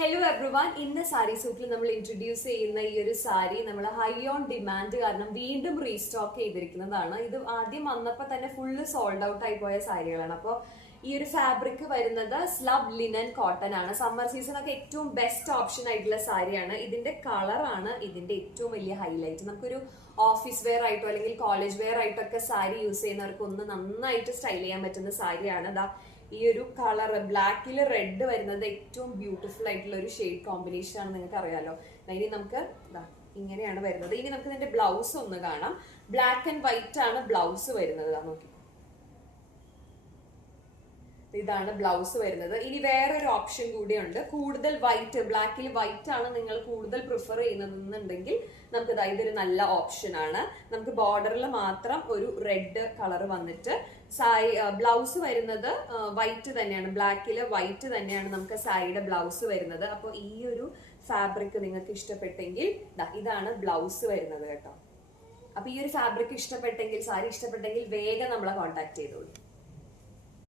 Hello everyone, ഇന്ന് സാരി സൂക്കിൽ നമ്മൾ introduce ചെയ്യുന്ന ഈ ഒരു സാരി നമ്മൾ ഹൈ ഓൺ ഡിമാൻഡ് കാരണം വീണ്ടും റീസ്റ്റോക്ക് ചെയ്തിരിക്കുന്നതാണ്. ഇത് ആദ്യം വന്നപ്പോൾ തന്നെ ഫുള്ള് സോൾഡ് ഔട്ട് ആയി പോയ സാരികളാണ്. അപ്പോൾ ഈ ഒരു ഫാബ്രിക് വരുന്നത് സ്ലബ് ലിനൻ കോട്ടൺ ആണ്. സമ്മർ സീസൺ ഒക്കെ ഏറ്റവും ബെസ്റ്റ് ഓപ്ഷൻ ആയിട്ടുള്ള സാരിയാണ്. ഇതിന്റെ കളറാണ് ഇതിന്റെ ഏറ്റവും വലിയ ഹൈലൈറ്റ്. നമുക്കൊരു ഓഫീസ് വെയർ ആയിട്ടോ അല്ലെങ്കിൽ കോളേജ് വെയർ ആയിട്ടോ ഒക്കെ സാരി യൂസ് ചെയ്യുന്നവർക്ക് ഒന്ന് നന്നായിട്ട് സ്റ്റൈൽ ചെയ്യാൻ പറ്റുന്ന സാരിയാണ്. ദാ ഈ ഒരു കളർ ബ്ലാക്കിൽ റെഡ് വരുന്നത് ഏറ്റവും ബ്യൂട്ടിഫുൾ ആയിട്ടുള്ള ഒരു ഷെയ്ഡ് കോമ്പിനേഷൻ ആണ്. നിങ്ങൾക്ക് അറിയാലോ. ഇനി നമുക്ക് ഇങ്ങനെയാണ് വരുന്നത്. ഇനി നമുക്ക് ഇതിന്റെ ബ്ലൗസ് ഒന്ന് കാണാം. ബ്ലാക്ക് ആൻഡ് വൈറ്റ് ആണ് ബ്ലൗസ് വരുന്നത്. നോക്കി, ഇതാണ് ബ്ലൗസ് വരുന്നത്. ഇനി വേറൊരു ഓപ്ഷൻ കൂടിയുണ്ട്. കൂടുതൽ വൈറ്റ്, ബ്ലാക്കിൽ വൈറ്റ് ആണ് നിങ്ങൾ കൂടുതൽ പ്രിഫർ ചെയ്യുന്നതെന്നുണ്ടെങ്കിൽ നമുക്ക് ഇതൊരു നല്ല ഓപ്ഷൻ ആണ്. നമുക്ക് ബോർഡറിൽ മാത്രം ഒരു റെഡ് കളർ വന്നിട്ട് ബ്ലൗസ് വരുന്നത് വൈറ്റ് തന്നെയാണ്. ബ്ലാക്കിൽ വൈറ്റ് തന്നെയാണ് നമുക്ക് സാരിയുടെ ബ്ലൗസ് വരുന്നത്. അപ്പോൾ ഈ ഒരു ഫാബ്രിക് നിങ്ങൾക്ക് ഇഷ്ടപ്പെട്ടെങ്കിൽ ഇതാണ് ബ്ലൗസ് വരുന്നത് കേട്ടോ. അപ്പൊ ഈ ഒരു ഫാബ്രിക് ഇഷ്ടപ്പെട്ടെങ്കിൽ, സാരി ഇഷ്ടപ്പെട്ടെങ്കിൽ വേഗം നമ്മളെ കോൺടാക്ട് ചെയ്തോളൂ.